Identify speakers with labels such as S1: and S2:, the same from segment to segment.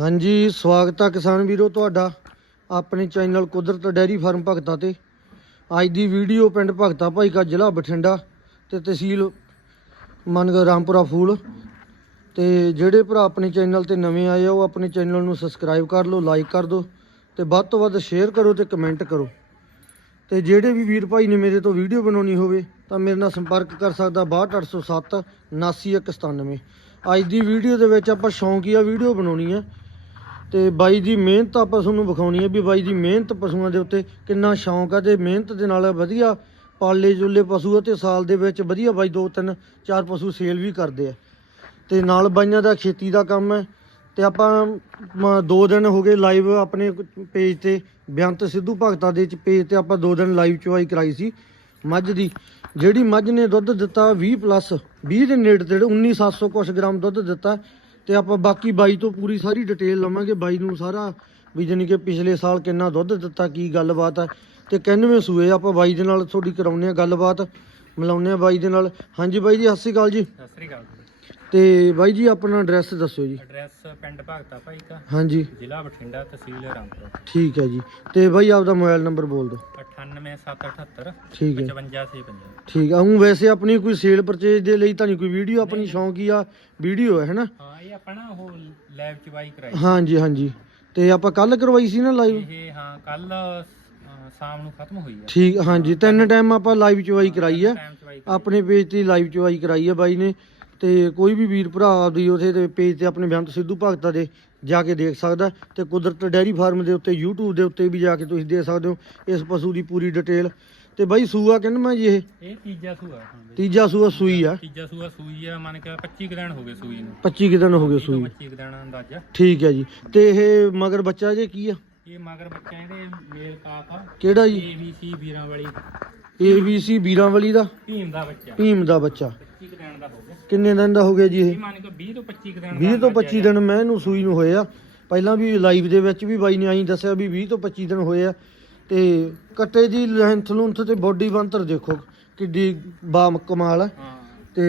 S1: ਹਾਂਜੀ, ਸਵਾਗਤ ਆ ਕਿਸਾਨ ਵੀਰੋ ਤੁਹਾਡਾ ਆਪਣੇ ਚੈਨਲ ਕੁਦਰਤ ਡੈਰੀ ਫਾਰਮ ਭਗਤਾ ਤੇ। ਅੱਜ ਦੀ ਵੀਡੀਓ ਪਿੰਡ ਭਗਤਾ ਭਾਈ ਕਾ ਜ਼ਿਲ੍ਹਾ ਬਠਿੰਡਾ ਤੇ ਤਹਿਸੀਲ ਮਨਗ ਰਾਮਪੁਰਾ ਫੂਲ। ਤੇ ਜਿਹੜੇ ਭਰਾ ਆਪਣੇ ਚੈਨਲ ਤੇ ਨਵੇਂ ਆਏ ਆ, ਉਹ ਆਪਣੇ ਚੈਨਲ ਨੂੰ ਸਬਸਕ੍ਰਾਈਬ ਕਰ ਲਓ, ਲਾਈਕ ਕਰ ਦਿਓ ਤੇ ਵੱਧ ਤੋਂ ਵੱਧ ਸ਼ੇਅਰ ਕਰੋ ਤੇ ਕਮੈਂਟ ਕਰੋ। ਤੇ ਜਿਹੜੇ ਵੀ ਵੀਰ ਭਾਈ ਨੇ ਮੇਰੇ ਤੋਂ ਵੀਡੀਓ ਬਣਾਉਣੀ ਹੋਵੇ, ਤਾਂ ਮੇਰੇ ਨਾਲ ਸੰਪਰਕ ਕਰ ਸਕਦਾ 62807 79197 ਅੱਜ ਦੀ ਵੀਡੀਓ ਦੇ ਵਿੱਚ ਆਪਾਂ ਸ਼ੌਂਕੀਆ ਵੀਡੀਓ ਬਣਾਉਣੀ ਹੈ ਤੇ ਬਾਈ ਦੀ ਮਿਹਨਤ ਆਪਾਂ ਤੁਹਾਨੂੰ ਵਿਖਾਉਣੀ ਹੈ ਵੀ ਬਾਈ ਦੀ ਮਿਹਨਤ ਪਸ਼ੂਆਂ ਦੇ ਉੱਤੇ ਕਿੰਨਾ ਸ਼ੌਂਕ ਆ ਤੇ ਮਿਹਨਤ ਦੇ ਨਾਲ ਵਧੀਆ ਪਾਲੇ ਜੁਲੇ ਪਸ਼ੂ ਆ ਤੇ ਸਾਲ ਦੇ ਵਿੱਚ ਵਧੀਆ ਬਾਈ ਦੋ ਤਿੰਨ ਚਾਰ ਪਸ਼ੂ ਸੇਲ ਵੀ ਕਰਦੇ ਆ। ਤੇ ਨਾਲ ਬਾਈਆਂ ਦਾ ਖੇਤੀ ਦਾ ਕੰਮ ਹੈ ਤੇ ਆਪਾਂ ਮ- ਦੋ ਦਿਨ ਹੋ ਗਏ ਲਾਈਵ ਆਪਣੇ ਪੇਜ ਤੇ ਬੇਅੰਤ ਸਿੱਧੂ ਭਗਤਾ ਦੇ ਪੇਜ ਤੇ ਆਪਾਂ ਦੋ ਦਿਨ ਲਾਈਵ ਚਵਾਈ ਕਰਾਈ ਸੀ ਮੱਝ ਦੀ। ਜਿਹੜੀ ਮੱਝ ਨੇ ਦੁੱਧ ਦਿੱਤਾ 20 ਪਲੱਸ 20 ਦੇ ਨੇੜੇ ਤੇੜੇ 19700 ਕੁਛ ਗ੍ਰਾਮ ਦੁੱਧ ਦਿੱਤਾ। ਤੇ ਆਪਾਂ ਬਾਕੀ ਬਾਈ ਤੋਂ ਪੂਰੀ ਸਾਰੀ ਡਿਟੇਲ ਲਵਾਂਗੇ। ਬਾਈ ਨੂੰ ਸਾਰਾ ਵੀ ਜਾਣੀ ਕਿ ਪਿਛਲੇ ਸਾਲ ਕਿੰਨਾ ਦੁੱਧ ਦਿੱਤਾ ਕੀ ਗੱਲਬਾਤ ਹੈ ਤੇ 91 ਸੂਏ ਆਪਾਂ ਬਾਈ ਦੇ ਨਾਲ ਤੁਹਾਡੀ ਕਰਾਉਂਦੇ ਆ ਗੱਲਬਾਤ ਮਿਲਾਉਂਦੇ ਆ ਬਾਈ ਦੇ ਨਾਲ। ਹਾਂਜੀ ਬਾਈ ਜੀ ਸਤਿ ਸ਼੍ਰੀ ਅਕਾਲ ਜੀ।
S2: ਸਤਿ ਸ੍ਰੀ ਅਕਾਲ
S1: ਤੇ ਬਾਈ ਜੀ ਆਪਣਾ ਐਡਰੈਸ ਦੱਸਿਓ ਜੀ।
S2: ਐਡਰੈਸ ਪਿੰਡ ਭਗਤਾ ਭਾਈ ਕਾ
S1: ਹਾਂਜੀ।
S2: ਜ਼ਿਲ੍ਹਾ ਬਠਿੰਡਾ ਤਹਿਸੀਲ ਰਾਮਪੁਰ।
S1: ਠੀਕ ਹੈ ਜੀ। ਤੇ ਬਾਈ ਆਪਦਾ ਮੋਬਾਈਲ ਨੰਬਰ ਬੋਲ ਦਿਓ।
S2: 98778
S1: ਠੀਕ ਹੈ।
S2: 5550
S1: ਠੀਕ ਆ। ਹੂੰ ਵੈਸੇ ਆਪਣੀ ਕੋਈ ਸੇਲ ਪਰਚੇਜ ਦੇ ਲਈ ਤਾਂ ਨਹੀਂ ਕੋਈ ਵੀਡੀਓ ਆਪਣੀ ਸ਼ੌਂਕ ਹੀ ਆ। ਵੀਡੀਓ ਹੈ ਹੈਨਾ
S2: ਹਾਂ ਆਪਾਂ ਨਾ ਉਹ ਲੈਬ ਚ ਵਾਈ ਕਰਾਈ।
S1: ਹਾਂਜੀ ਹਾਂਜੀ। ਤੇ ਆਪਾਂ ਕੱਲ ਕਰਵਾਈ ਸੀ ਨਾ ਲਾਈਵ
S2: ਇਹ ਹਾਂ ਕੱਲ ਸ਼ਾਮ ਨੂੰ ਖਤਮ ਹੋਈ ਆ।
S1: ਠੀਕ ਹਾਂਜੀ। ਤਿੰਨ ਟਾਈਮ ਆਪਾਂ ਲਾਈਵ ਚਵਾਈ ਕਰਾਈ ਆ।
S2: ਟਾਈਮ ਚ ਵਾਈ
S1: ਆਪਣੇ ਪੇਜ ਤੇ ਲਾਈਵ ਚਵਾਈ ਕਰਾਈ ਆ ਬਾਈ ਨੇ। ਤੇ ਕੋਈ ਵੀ ਵੀਰ ਭਰਾ ਆਪਦੀ ਉਥੇ ਤੇ ਪੇਜ ਤੇ ਆਪਣੇ ਬੇਅੰਤ ਸਿੱਧੂ ਭਗਤਾ ਦੇ ਜਾ ਕੇ ਦੇਖ ਸਕਦਾ। ਤੇ ਕੁਦਰਤ ਡੈਰੀ ਫਾਰਮ ਦੇ ਉੱਤੇ YouTube ਦੇ ਉੱਤੇ ਵੀ ਜਾ ਕੇ ਤੁਸੀਂ ਦੇਖ ਸਕਦੇ ਹੋ। ਇਸ ਪਸ਼ੂ ਦੀ ਪੂਰੀ ਡਿਟੇਲ ਤੇ ਬਾਈ ਸੂਆ ਮੈਂ ਜੀ ਇਹ?
S2: ਇਹ ਤੀਜਾ ਸੂਆ ਹਾਂ। ਬਈ।
S1: ਤੀਜਾ ਸੂਆ ਸੂਈ ਆ।
S2: ਤੀਜਾ ਸੂਆ ਸੂਈ ਆ ਮੰਨ ਕੇ 25 ਕੁ ਦਿਨ ਹੋ ਗਏ ਸੂਈ ਨੂੰ।
S1: 25 ਕੁ ਦਿਨ ਹੋ ਗਏ ਸੂਈ।
S2: 25 ਕੁ ਦਿਨ ਅੰਦਾਜ਼ਾ।
S1: ਠੀਕ ਹੈ ਜੀ। ਤੇ ਇਹ ਮਗਰ ਬੱਚਾ ਜੇ ਕੀ ਆ?
S2: ਇਹ ਮਗਰ ਬੱਚਾ ਇਹਦੇ ਮੇਲ ਕਾਫ ਆ।
S1: ਕਿਹੜਾ ਜੀ?
S2: ABC ਵੀਰਾਂ ਵਾਲੀ।
S1: ABC ਵੀਰਾਂਵਲੀ ਦਾ?
S2: ਭੀਮ ਦਾ ਬੱਚਾ।
S1: ਭੀਮ ਦਾ ਬੱਚਾ।
S2: 25 ਕੁ ਦਿਨ ਦਾ ਹੋ ਗਿਆ।
S1: ਕਿੰਨੇ ਦਿਨ ਦਾ ਹੋ ਗਿਆ ਜੀ ਇਹ?
S2: ਇਹ ਮੰਨ ਕੇ 20 ਤੋਂ 25 ਕੁ ਦਿਨ
S1: 20 ਤੋਂ
S2: ਅੰਦਾਜ਼ਾ
S1: 25 ਦਿਨ ਮੈਂ ਇਹਨੂੰ ਸੂਈ ਨੂੰ ਹੋਏ ਆ ਪਹਿਲਾਂ ਵੀ ਲਾਈਵ ਦੇ ਵਿੱਚ ਵੀ ਬਾਈ ਨੇ ਆਈ ਦੱਸਿਆ ਵੀ 20 ਤੋਂ 25 ਦਿਨ ਹੋਏ ਆ। ਤੇ ਕੱਟੇ ਦੀ ਲੈਂਥ ਲੂੰਥ ਤੇ ਬੋਡੀ ਬੰਤਰ ਦੇਖੋ ਕਿੱਡੀ ਬਾ ਕਮਾਲ
S2: ਹਾਂ।
S1: ਤੇ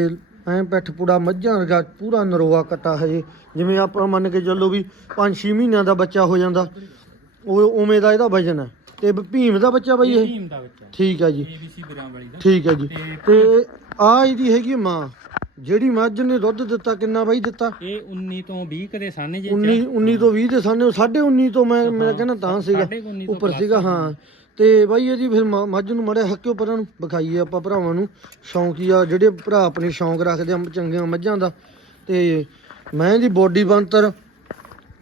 S1: ਐਂ ਪਿੱਠ ਪੂੜਾ ਮੱਝਾਂ ਵਰਗਾ ਪੂਰਾ ਨਰੋਆ ਕੱਟਾ ਹਜੇ। ਜਿਵੇਂ ਆਪਾਂ ਮੰਨ ਕੇ ਚੱਲੋ ਵੀ 5-6 ਮਹੀਨਿਆਂ ਦਾ ਬੱਚਾ ਹੋ ਜਾਂਦਾ ਉਹ ਉਵੇਂ ਦਾ ਇਹਦਾ ਵਜਨ ਹੈ। ਤੇ ਭੀਮ ਦਾ ਬੱਚਾ ਬਾਈ ਇਹ?
S2: ਭੀਮ ਦਾ ਬੱਚਾ।
S1: ਠੀਕ ਹੈ ਜੀ।
S2: ABC ਵੀਰਾਂ ਵਾਲੀ ਦਾ।
S1: ਠੀਕ ਹੈ ਜੀ।
S2: ਤੇ
S1: ਆ ਇਹਦੀ ਹੈਗੀ ਮਾਂ। ਜਿਹੜੀ ਮੱਝ ਨੇ ਦੁੱਧ ਦਿੱਤਾ ਕਿੰਨਾ ਬਾਈ ਦਿੱਤਾ?
S2: ਇਹ 19 ਤੋਂ 20 ਕਦੇ ਸਾਨੇ ਜੇ
S1: 19 19 ਤੋਂ 20 ਦੇ ਸਾਹਮਣੇ 19.5 ਤੋਂ ਮੈਂ ਮੈਂ ਕਹਿੰਦਾ ਤਾਂ ਸੀਗਾ ਉੱਪਰ ਸੀਗਾ ਹਾਂ। ਤੇ ਬਾਈ ਇਹਦੀ ਫਿਰ ਮੱਝ ਨੂੰ ਮੜਿਆ ਹੱਕਿਓ ਪਰਾਂ ਨੂੰ ਵਿਖਾਈਏ ਆਪਾਂ ਭਰਾਵਾਂ ਨੂੰ। ਸ਼ੌਂਕੀ ਆ ਜਿਹੜੇ ਭਰਾ ਆਪਣੇ ਸ਼ੌਂਕ ਰੱਖਦੇ ਆ ਚੰਗੀਆਂ ਮੱਝਾਂ ਦਾ। ਤੇ ਮੈਂ ਇਹਦੀ ਬੋਡੀ ਬੰਤਰ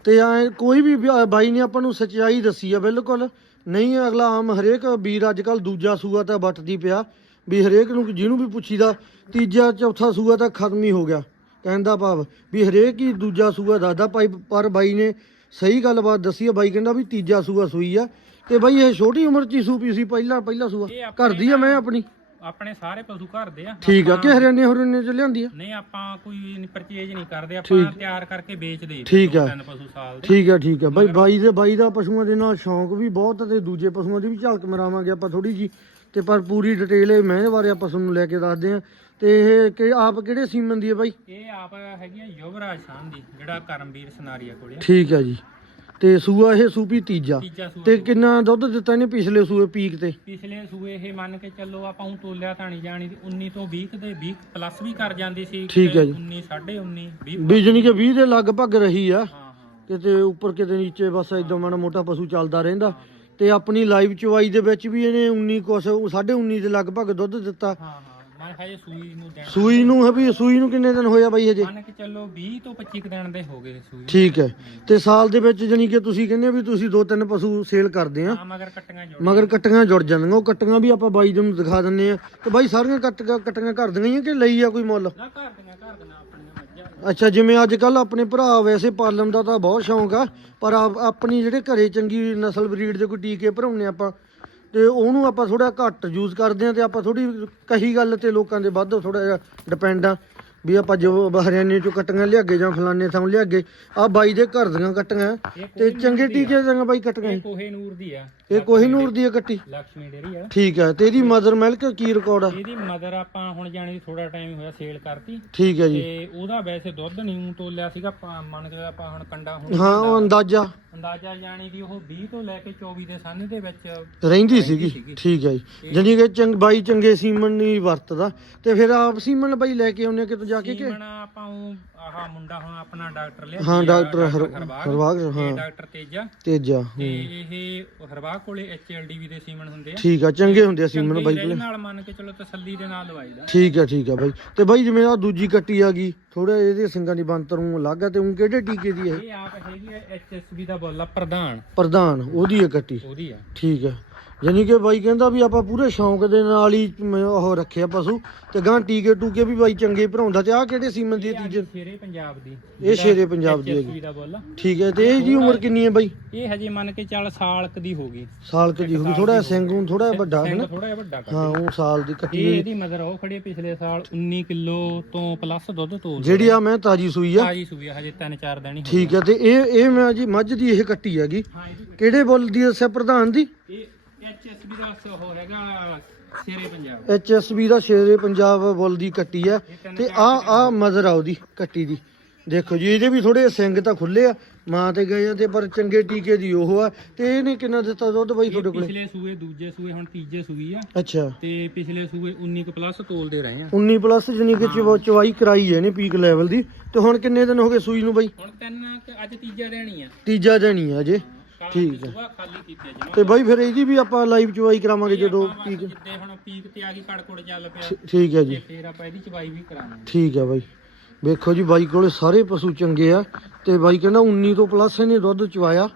S1: ਤੇ ਐ ਕੋਈ ਵੀ ਬਾਈ ਨੇ ਆਪਾਂ ਨੂੰ ਸੱਚਾਈ ਦੱਸੀ ਆ ਬਿਲਕੁਲ। ਨਹੀਂ ਅਗਲਾ ਆਮ ਹਰੇਕ ਵੀਰ ਅੱਜ ਕੱਲ ਦੂਜਾ ਸੂਆ ਤਾਂ ਵੱਟਦੀ ਪਿਆ। ਵੀ ਹਰੇਕ ਨੂੰ ਜਿਹਨੂੰ ਵੀ ਪੁੱਛੀਦਾ ਤੀਜਾ ਚੌਥਾ ਸੂਆ ਤਾਂ ਖਤਮ ਹੀ ਹੋ ਗਿਆ। ਕਹਿਣ ਦਾ ਭਾਵ ਵੀ ਹਰੇਕ ਹੀ ਦੂਜਾ ਸੂਆ ਦੱਸਦਾ ਭਾਈ ਪਰ ਬਾਈ ਨੇ ਸਹੀ ਗੱਲਬਾਤ ਦੱਸੀ ਆ ਬਾਈ ਕਹਿੰਦਾ ਵੀ ਤੀਜਾ ਸੂਆ ਸੂਈ ਆ। ਤੇ ਬਾਈ ਇਹ ਛੋਟੀ ਉਮਰ ਚ ਹੀ ਸੂਪੀ ਸੀ ਪਹਿਲਾਂ ਪਹਿਲਾ ਸੂਆ।
S2: ਇਹ ਆਪਣੇ
S1: ਘਰ ਦੀ ਆ ਮੈਂ ਆਪਣੀ।
S2: ਆਪਣੇ ਸਾਰੇ ਪਸ਼ੂ ਘਰ ਦੇ ਆ।
S1: ਠੀਕ ਆ ਕਿ ਹਰਿਆਣੇ ਹਰਿਆਣੇ ਚ ਲਿਆਂਦੀ ਆ?
S2: ਨਹੀਂ ਆਪਾਂ ਕੋਈ ਪਰਚੇਜ ਨਹੀਂ ਕਰਦੇ ਆਪਾਂ ਤਿਆਰ ਕਰਕੇ ਵੇਚ ਦੇ
S1: ਠੀਕ ਆ।
S2: ਤਿੰਨ ਪਸ਼ੂ ਸਾਲ ਦੇ।
S1: ਠੀਕ ਹੈ ਠੀਕ ਹੈ ਬਾਈ ਬਾਈ ਦੇ ਬਾਈ ਦਾ ਪਸ਼ੂਆਂ ਦੇ ਨਾਲ ਸ਼ੌਂਕ ਵੀ ਬਹੁਤ ਆ ਤੇ ਦੂਜੇ ਪਸ਼ੂਆਂ ਦੀ ਵੀ ਝਲਕ ਮਰਾਵਾਂਗੇ ਆਪਾਂ ਥੋੜੀ ਜੀ ਤੇ ਪਰ ਪੂਰੀ ਡਿਟੇਲ ਇਹ ਮੈਂ ਬਾਰੇ ਆਪਾਂ ਤੁਹਾਨੂੰ ਲੈ ਕੇ ਦੱਸਦੇ ਆ ਤੇ ਇਹ ਕਿ ਆਪ ਕਿਹੜੇ ਸੀਮਨ ਦੀ ਹੈ ਬਾਈ?
S2: ਇਹ ਆਪ ਹੈਗੀ ਆ ਯੁਵਰਾਜ ਸ਼ਾਨ ਦੀ ਜਿਹੜਾ ਕਰਮਵੀਰ ਸਨਾਰੀਆ ਕੋਲੇ ਆ।
S1: ਠੀਕ ਹੈ ਜੀ। ਤੇ ਸੂਆ ਇਹ ਸੂਪੀ ਤੀਜਾ।
S2: ਤੀਜਾ ਸੂਆ
S1: ਤੇ ਕਿੰਨਾ ਦੁੱਧ ਦਿੱਤਾ ਇਹਨੇ ਪਿਛਲੇ ਸੂਏ ਪੀਕ ਤੇ?
S2: ਪਿਛਲੇ ਸੂਏ ਇਹ ਮੰਨ ਕੇ ਚੱਲੋ ਆਪਾਂ ਹੁਣ ਤੋਲਿਆ ਤਾਂ ਨਹੀਂ ਜਾਣੀ 19 ਤੋਂ 20 ਦੇ 20 ਪਲੱਸ ਵੀ ਕਰ ਜਾਂਦੀ ਸੀ।
S1: ਠੀਕ ਹੈ ਜੀ।
S2: 19 19.5 20
S1: ਵੀ ਜਾਣੀ ਕਿ 20 ਦੇ ਲਗਭਗ ਰਹੀ ਆ।
S2: ਹਾਂ ਹਾਂ।
S1: ਕਿਤੇ ਉੱਪਰ ਕਿਤੇ ਨੀਚੇ ਬਸ ਇਦਾਂ ਮਾੜਾ ਮੋਟਾ ਪਸ਼ੂ ਚੱਲਦਾ ਰਹਿੰਦਾ। ਤੇ ਆਪਣੀ ਲਾਈਵ ਚਵਾਈ ਦੇ ਵਿੱਚ ਵੀ ਇਹਨੇ 19 ਕੁਛ 19.5 ਦੇ ਲਗਭਗ ਦੁੱਧ ਦਿੱਤਾ।
S2: ਹਾਂ ਹਾਂ। ਮੈਂ ਹਜੇ ਸੂਈ ਨੂੰ ਦੇਣਾ
S1: ਸੂਈ ਨੂੰ ਹੈ ਵੀ ਸੂਈ ਨੂੰ ਕਿੰਨੇ ਦਿਨ ਹੋਇਆ ਬਾਈ ਹਜੇ?
S2: ਮੰਨ ਕੇ ਚੱਲੋ 20 ਤੋਂ 25 ਕੁ ਦਿਨ ਦੇ ਹੋ ਗਏ ਸੂਈ
S1: ਠੀਕ ਹੈ। ਤੇ ਸਾਲ ਦੇ ਵਿੱਚ ਜਾਨੀ ਕਿ ਤੁਸੀਂ ਕਹਿੰਦੇ ਵੀ ਤੁਸੀਂ ਦੋ ਤਿੰਨ ਪਸ਼ੂ ਸੇਲ ਕਰਦੇ ਆ।
S2: ਹਾਂ ਮਗਰ ਕੱਟੀਆਂ ਜੋੜ
S1: ਮਗਰ ਕੱਟੀਆਂ ਜੁੜ ਜਾਂਦੀਆਂ। ਉਹ ਕੱਟੀਆਂ ਵੀ ਆਪਾਂ ਬਾਈ ਜੀ ਨੂੰ ਦਿਖਾ ਦਿੰਨੇ ਆ। ਤੇ ਬਾਈ ਸਾਰੀਆਂ ਕੱਟੀਆਂ ਕੱਟੀਆਂ ਘਰ ਦੀਆਂ ਹੀ ਆ ਕਿ ਲਈ ਆ ਕੋਈ ਮੁੱਲ?
S2: ਨਾ ਘਰ ਦੀਆਂ ਘਰ ਦੀਆਂ।
S1: ਅੱਛਾ, ਜਿਵੇਂ ਅੱਜ ਕੱਲ ਆਪਣੇ ਭਰਾ ਵੈਸੇ ਪਾਲਣ ਦਾ ਤਾਂ ਬਹੁਤ ਸ਼ੌਂਕ ਆ, ਪਰ ਆਪਣੀ ਜਿਹੜੇ ਘਰੇ ਚੰਗੀ ਨਸਲ ਬਰੀਡ ਦੇ ਕੋਈ ਟੀਕੇ ਭਰਾਉਣੇ ਆਪਾਂ, ਤੇ ਉਹਨੂੰ ਆਪਾਂ ਥੋੜਾ ਘੱਟ ਯੂਜ਼ ਕਰਦੇ ਆ ਤੇ ਆਪਾਂ ਥੋੜੀ ਕਹੀ ਗੱਲ ਤੇ ਲੋਕਾਂ ਦੇ ਵੱਧ ਥੋੜਾ ਜਿਹਾ ਡਿਪੈਂਡ ਆ। ਵੀ ਆਪਾਂ ਜੋ ਹਰਿਆਣੇ ਚੋਂ ਕੱਟੀਆਂ ਲਿਆਗੇ ਜਾਂ ਫਲਾਣੇ ਥਾਂ ਲਿਆਗੇ ਆ ਬਾਈ ਦੇ ਘਰ ਦੀਆਂ ਕੱਟੀਆਂ। ਤੇ ਚੰਗੇ
S2: ਆ।
S1: ਟੀਕੇ ਦੀਆਂ ਬਾਈ ਕੱਟੀਆਂ।
S2: ਇਹ ਕੋਹੇ ਨੂਰ ਦੀ ਆ।
S1: ਇਹ ਕੋਹੀਨੂਰ ਦੀ ਹੈ ਕੱਟੀ।
S2: ਲక్ష్ਮੀ ਡੇਰੀ ਆ।
S1: ਠੀਕ ਹੈ ਤੇ ਇਹਦੀ ਮਦਰ ਮਿਲਕ ਕੀ ਰਿਕਾਰਡ ਆ?
S2: ਇਹਦੀ ਮਦਰ ਆਪਾਂ ਹੁਣ ਜਾਣੀ ਥੋੜਾ ਟਾਈਮ ਹੋਇਆ ਸੇਲ ਕਰਤੀ।
S1: ਠੀਕ ਹੈ ਜੀ।
S2: ਤੇ ਉਹਦਾ ਵੈਸੇ ਦੁੱਧ ਨਹੀਂ ਊਂ ਤੋਲਿਆ ਸੀਗਾ ਆਪਾਂ ਮੰਨ ਕੇ ਆਪਾਂ ਹੁਣ ਕੰਡਾ ਹੁਣ
S1: ਹਾਂ ਉਹ ਅੰਦਾਜ਼ਾ।
S2: ਅੰਦਾਜ਼ਾ ਜਾਣੀ ਦੀ ਉਹ 20 ਤੋਂ ਲੈ ਕੇ 24 ਦੇ ਸਾਨੇ ਦੇ ਵਿੱਚ
S1: ਰਹਿੰਦੀ ਸੀਗੀ। ਠੀਕ ਹੈ ਜੀ। ਜਾਨੀ ਕਿ ਚੰਗ ਬਾਈ ਚੰਗੇ ਸੀਮਨ ਨਹੀਂ ਵਰਤਦਾ। ਤੇ ਫਿਰ ਆਪ ਸੀਮਨ ਬਾਈ ਲੈ ਕੇ ਆਉਨੇ ਕਿਤੋਂ ਜਾ ਕੇ ਕਿ
S2: ਸੀਮਨ ਆਪਾਂ ਉਹ ਆਹ ਮੁੰਡਾ ਹੁਣ ਆਪਣਾ ਡਾਕਟਰ ਲਿਆ
S1: ਹਾਂ ਡਾਕਟਰ ਹਰ-
S2: ਹਰਬਾਗ
S1: ਹਰਬਾਗ
S2: ਤੇ
S1: ਹਾਂ
S2: ਡਾਕਟਰ ਤੇਜਾ।
S1: ਤੇਜਾ
S2: ਤੇ ਇਹ ਹਰਬਾਗ ਕੋਲੇ ਐਚਐਲਡੀਵੀ ਦੇ ਸੀਮਨ ਹੁੰਦੇ ਆ।
S1: ਠੀਕ ਆ ਚੰਗੇ ਹੁੰਦੇ ਆ ਸੀਮਨ ਬਾਈ ਕੋਲੇ।
S2: ਨਾਲ ਮੰਨ ਕੇ ਚਲੋ ਤਸੱਲੀ ਦੇ ਨਾਲ ਲਵਾਈਦਾ
S1: ਠੀਕ ਆ ਠੀਕ ਆ ਬਾਈ। ਤੇ ਬਾਈ ਜਿਵੇਂ ਆ ਦੂਜੀ ਕੱਟੀ ਆ ਗਈ ਥੋੜਾ ਇਹਦੇ ਸਿੰਘਾਂ ਦੀ ਬੰਤਰ ਨੂੰ ਅਲੱਗ ਆ ਤੇ ਉਹ ਕਿਹੜੇ ਟੀਕੇ ਦੀ ਹੈ
S2: ਇਹ? ਆਪ ਹੈਗੀ ਹੈ ਐਚਐਸਬੀ ਦਾ ਬੋਲਾ ਪ੍ਰਧਾਨ।
S1: ਪ੍ਰਧਾਨ ਉਹਦੀ ਹੈ ਕੱਟੀ।
S2: ਉਹਦੀ ਆ।
S1: ਠੀਕ ਹੈ ਜਾਨੀ ਕਿ ਬਾਈ ਕਹਿੰਦਾ ਵੀ ਆਪਾਂ ਪੂਰੇ ਸ਼ੌਂਕ ਦੇ ਨਾਲ ਹੀ ਉਹ ਰੱਖਿਆ ਪਸ਼ੂ ਤੇ ਗਾਂ ਟੀਕੇ ਟੂਕੇ ਵੀ ਬਾਈ ਚੰਗੇ ਭਰਾਉਂਦਾ ਤੇ ਆਹ ਕਿਹੜੇ ਸੀਮਨ ਦੀ ਤੀਜੇ?
S2: ਸ਼ੇਰੇ ਪੰਜਾਬ ਦੀ।
S1: ਇਹ ਸ਼ੇਰੇ ਪੰਜਾਬ ਦੀ ਹੈਗੀ।
S2: ਦਾ ਬੋਲਾ
S1: ਠੀਕ ਹੈ ਤੇ ਇਹਦੀ ਉਮਰ ਕਿੰਨੀ ਹੈ ਬਾਈ?
S2: ਇਹ ਹਜੇ ਮੰਨ ਕੇ ਚੱਲ ਸਾਲ ਕੁ ਦੀ ਹੋ ਗਈ
S1: ਸਾਲ ਕੁ ਦੀ ਹੋਊਗੀ ਥੋੜਾ ਸਿੰਘੂ ਥੋੜਾ ਵੱਡਾ ਹੈ ਨਾ।
S2: ਥੋੜਾ ਜਿਹਾ ਵੱਡਾ ਕਰ
S1: ਹਾਂ ਉਹ ਸਾਲ ਦੀ ਕੱਟੀ
S2: ਇਹ
S1: ਹੈ।
S2: ਇਹਦੀ ਮਦਰ ਉਹ ਖੜੀ ਪਿਛਲੇ ਸਾਲ 19 ਕਿਲੋ ਤੋਂ ਪਲੱਸ ਦੁੱਧ ਤੋਲ
S1: ਜਿਹੜੀ ਆ ਮੈਂ ਤਾਜੀ ਸੂਈ ਆ।
S2: ਤਾਜੀ ਸੂਈ ਆ, ਹਜੇ 3-4 ਦਿਨ ਹੀ
S1: ਠੀਕ ਹੈ ਤੇ ਇਹ ਇਹ ਮੈਂ ਜੀ ਮੱਝ ਦੀ ਇਹ ਕੱਟੀ ਹੈਗੀ।
S2: ਹਾਂ
S1: ਕਿਹੜੇ ਬੁੱਲ ਦੀ ਦੱਸਿਆ ਪ੍ਰਧਾਨ ਦੀ?
S2: ਇਹ ਐਚਐਸਬੀ ਦਾ ਸ- ਉਹ ਹੈਗਾ ਸ਼ੇਰੇ ਪੰਜਾਬ।
S1: ਐਚਐਸਬੀ ਦਾ ਸ਼ੇਰੇ ਪੰਜਾਬ ਬੁੱਲ ਦੀ ਕੱਟੀ ਆ। ਤੇ ਆ ਆ ਮਦਰ ਆ ਉਹਦੀ ਕੱਟੀ ਦੀ। ਦੇਖੋ ਜੀ ਇਹਦੇ ਵੀ ਥੋੜੇ ਸਿੰਘ ਤਾਂ ਖੁੱਲੇ ਆ। ਮਾਂ ਤੇ ਗਏ ਆ ਤੇ ਪਰ ਚੰਗੇ ਟੀਕੇ ਦੀ ਉਹ ਆ। ਤੇ ਇਹਨੇ ਕਿੰਨਾ ਦਿੱਤਾ ਦੁੱਧ ਬਾਈ ਤੁਹਾਡੇ ਕੋਲੇ?
S2: ਪਿਛਲੇ ਸੂਏ ਦੂਜੇ ਸੂਏ ਹੁਣ ਤੀਜੇ ਸੂਈ ਆ।
S1: ਅੱਛਾ।
S2: ਤੇ ਪਿਛਲੇ ਸੂਏ 19 ਕੁ ਪਲੱਸ ਤੋਲਦੇ ਰਹੇ ਆ।
S1: 19 ਪਲੱਸ ਜਾਨੀ ਕਿ ਚਵਾ- ਚਵਾਈ ਕਰਾਈ ਹੈ ਇਹਨੇ ਪੀਕ ਲੈਵਲ ਦੀ। ਤੇ ਹੁਣ ਕਿੰਨੇ ਦਿਨ ਹੋ ਗਏ ਸੂਈ ਨੂੰ ਬਾਈ?
S2: ਹੁਣ ਤਿੰਨ ਅੱਜ ਤੀਜਾ ਹੀ ਆ।
S1: ਤੀਜਾ ਹੀ ਆ ਅਜੇ। ਠੀਕ
S2: ਖਾਲੀ ਕੀਤੀ ਜਮਾ
S1: ਤੇ ਬਾਈ ਫਿਰ ਇਹਦੀ ਵੀ ਆਪਾਂ ਲਾਈਵ ਚਵਾਈ ਕਰਾਵਾਂਗੇ ਜਦੋਂ ਪੀਕ
S2: ਜਿੱਦੇ ਹੁਣ ਪੀਕ ਤੇ ਆ ਗਈ ਕੜਕੁੜ ਚੱਲ ਪਿਆ।
S1: ਠੀ- ਠੀਕ ਹੈ ਜੀ।
S2: ਤੇ ਫੇਰ ਆਪਾਂ ਇਹਦੀ ਚਵਾਈ ਵੀ ਕਰਾਵਾਂਗੇ।
S1: ਠੀਕ ਹੈ ਬਾਈ। ਵੇਖੋ ਜੀ ਬਾਈ ਕੋਲੇ ਸਾਰੇ ਪਸ਼ੂ ਚੰਗੇ ਆ ਤੇ ਬਾਈ ਕਹਿੰਦਾ 19 ਤੋਂ ਪਲੱਸ ਇਹਨੇ ਦੁੱਧ ਚਵਾਇਆ।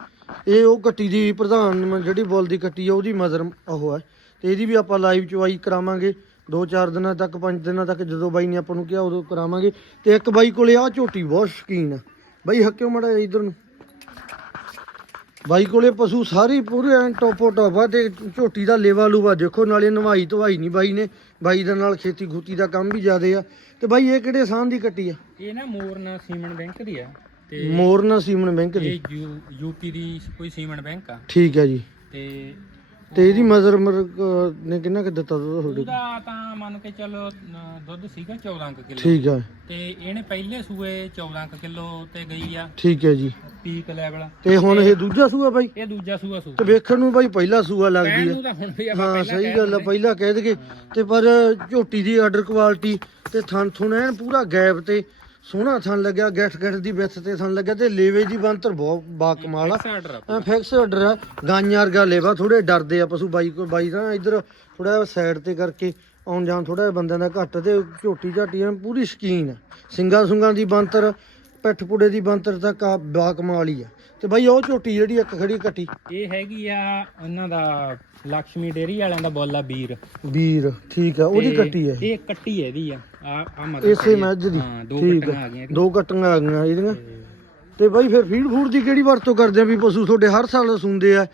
S1: ਇਹ ਉਹ ਕੱਟੀ ਦੀ ਪ੍ਰਧਾਨ ਜਿਹੜੀ ਬੋਲ ਦੀ ਕੱਟੀ ਆ ਉਹਦੀ ਮਦਰ ਉਹ ਹੈ। ਤੇ ਇਹਦੀ ਵੀ ਆਪਾਂ ਲਾਈਵ ਚਵਾਈ ਕਰਾਵਾਂਗੇ। 2-4 ਦਿਨਾਂ ਤੱਕ 5 ਦਿਨਾਂ ਤੱਕ ਜਦੋਂ ਬਾਈ ਨੇ ਆਪਾਂ ਨੂੰ ਕਿਹਾ ਉਦੋਂ ਕਰਾਵਾਂਗੇ। ਤੇ ਇੱਕ ਬਾਈ ਕੋਲੇ ਆ ਝੋਟੀ ਬਹੁਤ ਸ਼ਕੀਨ ਆ। ਬਾਈ ਹੱਕਿਓ ਮੜਾ ਇਧਰ ਨੂੰ। ਬਾਈ ਕੋਲੇ ਪਸ਼ੂ ਸਾਰੇ ਪੂਰੇ ਐਨ ਟੋਪੋ ਟੋਪ ਆ ਤੇ ਝੋਟੀ ਦਾ ਲੇਵਾ ਲੂਵਾ ਦੇਖੋ ਨਾਲੇ ਨਵਾਈ ਧਵਾਈ ਨਹੀਂ ਬਾਈ ਨੇ। ਬਾਈ ਦੇ ਨਾਲ ਖੇਤੀ ਖੂਤੀ ਦਾ ਕੰਮ ਵੀ ਜ਼ਿਆਦੇ ਆ। ਤੇ ਬਾਈ ਇਹ ਕਿਹੜੇ ਸਾਹ ਦੀ ਕੱਟੀ ਆ?
S2: ਇਹ ਨਾ ਮੋਰਨਾ ਸੀਮਨ ਬੈਂਕ ਦੀ ਆ ਤੇ
S1: ਮੋਰਨਾ ਸੀਮਨ ਬੈਂਕ ਦੀ।
S2: ਇਹ ਯੂਪੀ ਦੀ ਕੋਈ ਸੀਮਨ ਬੈਂਕ ਆ।
S1: ਠੀਕ ਹੈ ਜੀ।
S2: ਤੇ
S1: ਤੇ ਇਹਦੀ ਮਦਰ ਨੇ ਕਿੰਨਾ ਕੁ ਦਿੱਤਾ ਦੁੱਧ ਤੁਹਾਡੇ
S2: ਉਹਦਾ ਤਾਂ ਮੰਨ ਕੇ ਚੱਲੋ ਦੁੱਧ ਸੀਗਾ 14 ਕੁ ਕਿਲੋ।
S1: ਠੀਕ ਹੈ
S2: ਤੇ ਇਹਨੇ ਪਹਿਲੇ ਸੂਏ 14 ਕੁ ਕਿਲੋ ਤੇ ਗਈ ਆ
S1: ਠੀਕ ਹੈ ਜੀ।
S2: Peak level.
S1: ਤੇ ਹੁਣ ਇਹ ਦੂਜਾ ਸੂਆ ਬਾਈ?
S2: ਇਹ ਦੂਜਾ ਸੂਆ ਸੂ
S1: ਤੇ ਵੇਖਣ ਨੂੰ ਬਾਈ ਪਹਿਲਾ ਸੂਆ ਲੱਗਦੀ ਆ।
S2: ਨੂੰ ਤਾਂ ਹੁਣ ਵੀ ਆਪਾਂ
S1: ਹਾਂ
S2: ਪਹਿਲਾਂ
S1: ਸਹੀ ਗੱਲ ਆ। ਪਹਿਲਾਂ ਕਹਿ ਦਗੇ ਤੇ ਪਰ ਝੋਟੀ ਦੀ ਆਰਡਰ ਕੁਆਲਿਟੀ ਤੇ ਥਣ ਥੁਣ ਐਨ ਪੂਰਾ ਗੈਪ ਤੇ ਸੋਹਣਾ ਥਣ ਲੱਗਿਆ ਗੈਠ ਗੈਠ ਦੀ ਵਿੱਥ ਤੇ ਥਣ ਲੱਗਿਆ ਤੇ ਲੇਵੇ ਦੀ ਬੰਤਰ ਬਹੁਤ ਬਾ ਕਮਾਲ ਆ। ਫਿਕਸ ਆਰਡਰ ਆ ਗਾਈਆਂ ਵਰਗਾ ਲੇਵਾ ਥੋੜੇ ਡਰਦੇ ਆ ਪਸ਼ੂ ਬਾਈ ਕੋ ਬਾਈ ਨਾ ਇੱਧਰ ਥੋੜਾ ਸਾਈਡ ਤੇ ਕਰਕੇ ਆਉਣ ਜਾਣ ਥੋੜਾ ਬੰਦਿਆਂ ਦਾ ਘੱਟ ਤੇ ਝੋਟੀ ਝਾਟੀ ਐਨ ਪੂਰੀ ਸ਼ਕੀਨ ਆ। ਸਿੰਗਾ ਸੁੰਗਾਂ ਦੀ ਬੰਤਰ ਪਿੱਠ ਪੁੜੇ ਦੀ ਬੰਤਰ ਤਾਂ ਕਾ ਬਾ ਕਮਾਲ ਹੀ ਆ। ਤੇ ਬਾਈ ਉਹ ਝੋਟੀ ਜਿਹੜੀ ਇੱਕ ਖੜੀ ਕੱਟੀ।
S2: ਇਹ ਹੈਗੀ ਆ ਉਹਨਾਂ ਦਾ ਲక్ష్ਮੀ ਡੇਰੀ ਵਾਲਿਆਂ ਦਾ ਬੋਲਾ ਵੀਰ
S1: ਵੀਰ ਠੀਕ ਆ ਉਹਦੀ
S2: ਤੇ
S1: ਕੱਟੀ ਹੈ
S2: ਇਹ। ਕੱਟੀ ਹੈ ਇਹਦੀ ਆ। ਆ ਮਤਲਬ
S1: ਇਸੇ ਮੱਝ ਦੀ।
S2: ਹਾਂ ਦੋ ਕੱਟੀਆਂ
S1: ਆ
S2: ਗਈਆਂ
S1: ਦੋ ਕੱਟੀਆਂ ਆ ਗਈਆਂ ਇਹਦੀਆਂ। ਤੇ ਬਾਈ ਫਿਰ ਫੀਡ ਫੂਡ ਦੀ ਕਿਹੜੀ ਵਰਤੋਂ ਕਰਦੇ ਆ ਵੀ ਪਸ਼ੂ ਤੁਹਾਡੇ ਹਰ ਸਾਲ ਸੁੰਦੇ ਆ?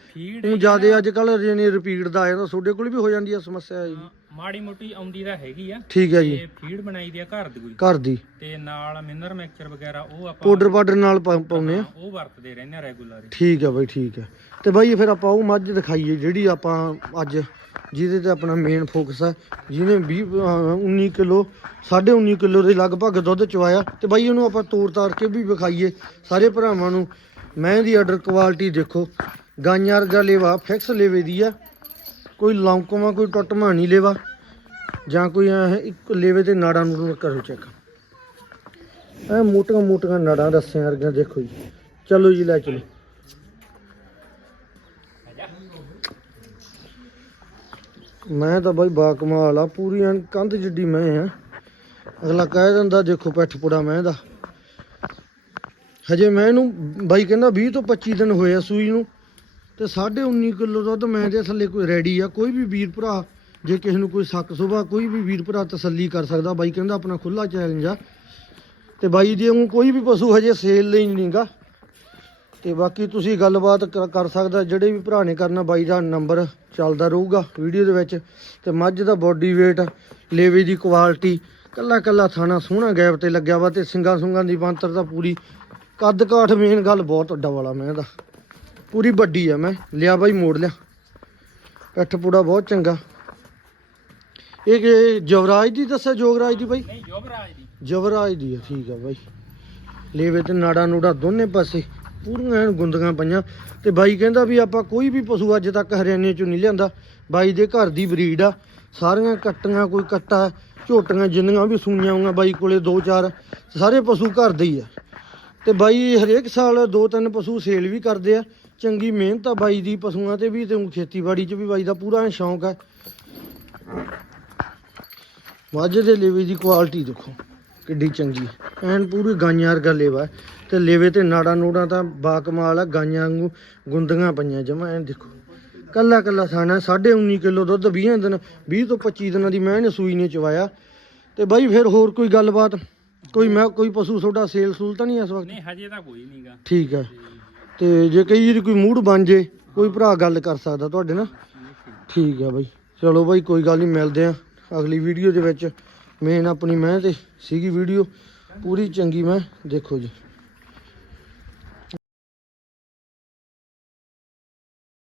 S1: ਉਹ ਜਿਆਦੇ ਅੱਜ ਕੱਲ ਜਿਹਨੇ ਰਿਪੀਟ ਦਾ ਆ ਜਾਂਦਾ ਤੁਹਾਡੇ ਕੋਲ ਵੀ ਹੋ ਜਾਂਦੀ ਆ ਸਮੱਸਿਆ ਇਹ?
S2: ਮਾੜੀ ਮੋਟੀ ਆਉਂਦੀ ਤਾਂ ਹੈਗੀ ਆ।
S1: ਠੀਕ ਹੈ ਜੀ।
S2: ਤੇ ਫੀਡ ਬਣਾਈ ਦੀ ਆ ਘਰ ਦੀ ਕੋਈ।
S1: ਘਰ ਦੀ।
S2: ਤੇ ਨਾਲ ਮਿਨਰ ਮਿਕਸਚਰ ਵਗੈਰਾ ਉਹ ਆਪਾਂ
S1: ਪਾਊਡਰ ਪਾਊਡਰ ਨਾਲ ਪਾ- ਪਾਉਂਦੇ ਆ।
S2: ਹਾਂ, ਉਹ ਵਰਤਦੇ ਰਹਿੰਦੇ ਆ ਰੈਗੂਲਰ।
S1: ਠੀਕ ਹੈ ਬਾਈ ਠੀਕ ਹੈ ਤੇ ਬਾਈ ਫਿਰ ਆਪਾਂ ਉਹ ਮੱਝ ਦਿਖਾਈਏ ਜਿਹੜੀ ਆਪਾਂ ਅੱਜ ਜਿਹਦੇ ਤੇ ਆਪਣਾ ਮੇਨ ਫੋਕਸ ਹੈ ਜਿਹਨੇ 20 ਅਹ 19 ਕਿਲੋ 19.5 ਕਿਲੋ ਦੇ ਲਗਭਗ ਦੁੱਧ ਚਵਾਇਆ। ਤੇ ਬਾਈ ਉਹਨੂੰ ਆਪਾਂ ਤੋੜ ਤਾੜ ਕੇ ਵੀ ਵਿਖਾਈਏ ਸਾਰੇ ਭਰਾਵਾਂ ਨੂੰ। ਮੈਂ ਦੀ ਆਰਡਰ ਕੁਆਲਿਟੀ ਦੇਖੋ। ਗਾਈਆਂ ਵਰਗਾ ਲੇਵਾ ਫਿਕਸ ਲੇਵੇ ਦੀ ਆ। ਕੋਈ ਲੌਂਕਵਾ ਕੋਈ ਟੁੱਟਮਾ ਨਹੀਂ ਲੇਵਾ। ਜਾਂ ਕੋਈ ਇੱਕ ਲੇਵੇ ਤੇ ਨਾੜਾਂ ਨੂੰ ਕਰੋ ਚੈੱਕ ਐ ਮੋਟੀਆਂ ਮੋਟੀਆਂ ਨਾੜਾਂ ਰੱਸਿਆਂ ਵਰਗੀਆਂ ਦੇਖੋ ਜੀ। ਚਲੋ ਜੀ, ਲੈ ਚਲੋ। ਮੈਂ ਤਾਂ ਬਾਈ ਬਾ ਕਮਾਲ ਆ, ਪੂਰੀ ਕੰਧ ਜਿੱਡੀ ਮੈਂ ਆ। ਅਗਲਾ ਕਹਿ ਦਿੰਦਾ, ਦੇਖੋ ਪੈਠ ਪੁੜਾ ਮੈਂ ਦਾ ਹਜੇ ਮੈਂ ਇਹਨੂੰ ਬਾਈ ਕਹਿੰਦਾ 20 ਤੋਂ 25 ਦਿਨ ਹੋਏ ਆ ਸੂਈ ਨੂੰ, ਤੇ 19.5 ਕਿਲੋ ਦੁੱਧ ਮੈਂ ਦੇ ਥੱਲੇ ਕੋਈ ਰੈਡੀ ਆ, ਕੋਈ ਵੀ ਵੀਰ ਭਰਾ ਜੇ ਕਿਸੇ ਨੂੰ ਕੋਈ ਸ਼ੱਕ, ਸੁਭਾ, ਕੋਈ ਵੀ ਵੀਰ ਭਰਾ ਤਸੱਲੀ ਕਰ ਸਕਦਾ, ਬਾਈ ਕਹਿੰਦਾ ਆਪਣਾ ਖੁੱਲਾ ਚੈਲੰਜ ਆ। ਤੇ ਬਾਈ ਦੀ ਉਹ ਕੋਈ ਵੀ ਪਸ਼ੂ ਹਜੇ ਸੇਲ ਲਈ ਨਹੀਂਗਾ ਤੇ ਬਾਕੀ ਤੁਸੀਂ ਗੱਲਬਾਤ ਕਰ ਕਰ ਸਕਦਾ, ਜਿਹੜੇ ਵੀ ਭਰਾ ਨੇ ਕਰਨਾ, ਬਾਈ ਦਾ ਨੰਬਰ ਚੱਲਦਾ ਰਹੂਗਾ ਵੀਡੀਓ ਦੇ ਵਿੱਚ। ਤੇ ਮੱਝ ਦਾ ਬੋਡੀ weight, ਲੇਵੇ ਦੀ ਕੁਆਲਿਟੀ ਕੱਲਾ ਕੱਲਾ ਥਾਣਾ ਸੋਹਣਾ ਗੈਪ ਤੇ ਲੱਗਿਆ ਵਾ ਤੇ ਸਿੰਗਾ ਸੁੰਗਾਂ ਦੀ ਬੰਤਰ ਤਾਂ ਪੂਰੀ ਕੱਦ ਕਾਠ ਮੇਨ ਗੱਲ ਬਹੁਤ ਵੱਡਾ ਵਾਲਾ ਮੈਂ ਦਾ ਪੂਰੀ ਵੱਡੀ ਆ ਮੈਂ। ਲਿਆ ਬਾਈ ਮੋੜ ਲਿਆ। ਪਿੱਠ ਪੂੜਾ ਬਹੁਤ ਚੰਗਾ। ਇਹ ਕਿ ਜਵਰਾਜ ਦੀ ਦੱਸਿਆ ਜੋਗਰਾਜ ਦੀ ਬਾਈ?
S2: ਨਹੀਂ ਯੋਗਰਾਜ ਦੀ।
S1: ਜਵਰਾਜ ਦੀ ਆ ਠੀਕ ਆ ਬਾਈ। ਲੇਵੇ ਤੇ ਨਾੜਾ ਨੂੜਾ ਦੋਨੇ ਪਾਸੇ ਪੂਰੀਆਂ ਐਨ ਗੁੰਦੀਆਂ ਪਈਆਂ। ਤੇ ਬਾਈ ਕਹਿੰਦਾ ਵੀ ਆਪਾਂ ਕੋਈ ਵੀ ਪਸ਼ੂ ਅੱਜ ਤੱਕ ਹਰਿਆਣੇ ਚੋਂ ਨਹੀਂ ਲਿਆਂਦਾ। ਬਾਈ ਦੇ ਘਰ ਦੀ ਬਰੀਡ ਆ ਸਾਰੀਆਂ ਕੱਟੀਆਂ ਕੋਈ ਕੱਟਾ ਝੋਟੀਆਂ ਜਿੰਨੀਆਂ ਵੀ ਸੂਈਆਂ ਹੋਈਆਂ ਬਾਈ ਕੋਲੇ ਦੋ ਚਾਰ ਸਾਰੇ ਪਸ਼ੂ ਘਰ ਦੇ ਹੀ ਆ। ਤੇ ਬਾਈ ਹਰੇਕ ਸਾਲ ਦੋ ਤਿੰਨ ਪਸ਼ੂ ਸੇਲ ਵੀ ਕਰਦੇ ਆ। ਚੰਗੀ ਮਿਹਨਤ ਆ ਬਾਈ ਦੀ ਪਸ਼ੂਆਂ ਤੇ ਵੀ ਤੇ ਖੇਤੀਬਾੜੀ 'ਚ ਵੀ ਬਾਈ ਦਾ ਪੂਰਾ ਸ਼ੌਂਕ ਆ। ਮੱਝ ਦੇ ਲੇਵੇ ਦੀ ਕੁਆਲਿਟੀ ਦੇਖੋ ਕਿੱਡੀ ਚੰਗੀ ਐਨ ਪੂਰੀ ਗਾਈਆਂ ਵਰਗਾ ਲੇਵਾ। ਤੇ ਲੇਵੇ ਤੇ ਨਾੜਾ ਨੂੜਾ ਤਾਂ ਬਾਕਮਾਲ ਆ ਗਾਈਆਂ ਵਾਂਗੂ ਗੁੰਦੀਆਂ ਪਈਆਂ ਜਮਾ ਐਨ ਦੇਖੋ। ਕੱਲਾ ਕੱਲਾ ਥਾਣਾ 19.5 ਕਿਲੋ ਦੁੱਧ 20 ਦਿਨ 20 ਤੋਂ 25 ਦਿਨਾਂ ਦੀ ਮੈਂ ਨੇ ਸੂਈ ਨੇ ਚਵਾਇਆ। ਤੇ ਬਾਈ ਫਿਰ ਹੋਰ ਕੋਈ ਗੱਲਬਾਤ? ਕੋਈ ਮੈਂ ਕੋਈ ਪਸ਼ੂ ਤੁਹਾਡਾ ਸੇਲ ਸੂਲ ਤਾਂ ਨਹੀਂ ਇਸ ਵਕਤ?
S2: ਨਹੀਂ ਹਜੇ ਤਾਂ ਕੋਈ ਨਹੀਂਗਾ
S1: ਠੀਕ ਹੈ। ਤੇ ਜੇ ਕਈ ਵਾਰੀ ਕੋਈ ਮੂਡ ਬਣ ਜੇ ਕੋਈ ਭਰਾ ਗੱਲ ਕਰ ਸਕਦਾ ਤੁਹਾਡੇ ਨਾਲ? ਠੀਕ। ਹੈ ਬਾਈ। ਚਲੋ ਬਾਈ ਕੋਈ ਗੱਲ ਨਹੀਂ ਮਿਲਦੇ ਆ ਅਗਲੀ ਵੀਡੀਓ ਦੇ ਵਿੱਚ ਮੇਨ ਆਪਣੀ ਮੈਂ ਤੇ ਸੀਗੀ ਵੀਡੀਓ। ਪੂਰੀ ਚੰਗੀ ਮੈਂ ਦੇਖੋ ਜੀ।